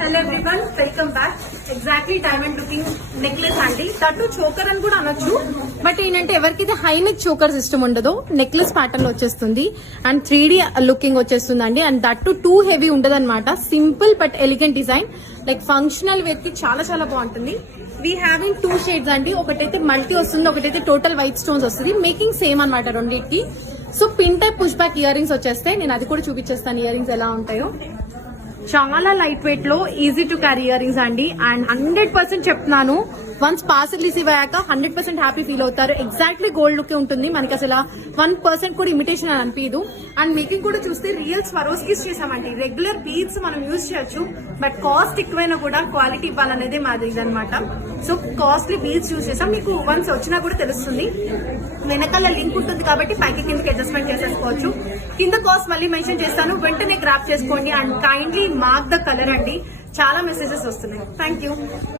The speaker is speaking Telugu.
Hello everyone, welcome back. Exactly diamond looking necklace అండి. దట్టు చోకర్ అని కూడా అనొచ్చు. బట్ ఏంటంటే ఎవరికైతే హై నెక్ చోకర్ సిస్టమ్ ఉండదో నెక్లెస్ ప్యాటర్న్ లో వచ్చేస్తుంది అండ్ 3D లుకింగ్ వచ్చేస్తుంది అండి. అండ్ దట్టు టూ హెవీ ఉండదు అనమాట. Simple but elegant design, like functional wear కి చాలా చాలా బాగుంటుంది. వీ హ్యావింగ్ 2 షేడ్స్ అండి. ఒకటైతే మల్టీ వస్తుంది, ఒకటైతే టోటల్ వైట్ స్టోన్స్ వస్తుంది. మేకింగ్ సేమ్ అనమాట రెండింటికి. So pin type push back ear rings వచ్చేస్తాయి. నేను అది కూడా చూపించేస్తాను ఇయర్ రింగ్స్ ఎలా ఉంటాయో. చాలా లైట్ వెయిట్ లో easy to carry ear rings అండి. అండ్ 100% చెప్తున్నాను, వన్స్ పార్సల్ రిసీవ్ అయ్యాక 100% హ్యాపీ ఫీల్ అవుతారు. ఎగ్జాక్ట్లీ గోల్డ్ లుక్ ఉంటుంది. మనకి అసలు 1% కూడా ఇమిటేషన్ అని అనిపించదు. అండ్ మేకింగ్ కూడా చూస్తే రియల్ స్వరోస్కిస్ చేసామండి. రెగ్యులర్ బీడ్స్ మనం యూజ్ చేయొచ్చు, బట్ కాస్ట్ ఎక్కువైనా కూడా క్వాలిటీ ఇవ్వాలనేది మాది ఇదనమాట. సో కాస్ట్లీ బీడ్స్ యూజ్ చేసాం. మీకు వన్స్ వచ్చినా కూడా తెలుస్తుంది. వెనకాల లింక్ ఉంటుంది కాబట్టి పైకి కిందకి అడ్జస్ట్మెంట్ చేసేసుకోవచ్చు. కింద కాస్ట్ మళ్ళీ మెన్షన్ చేస్తాను, వెంటనే గ్రాప్ చేసుకోండి. And kindly mark the colour అండి. చాలా మెసేజెస్ వస్తున్నాయి. Thank you.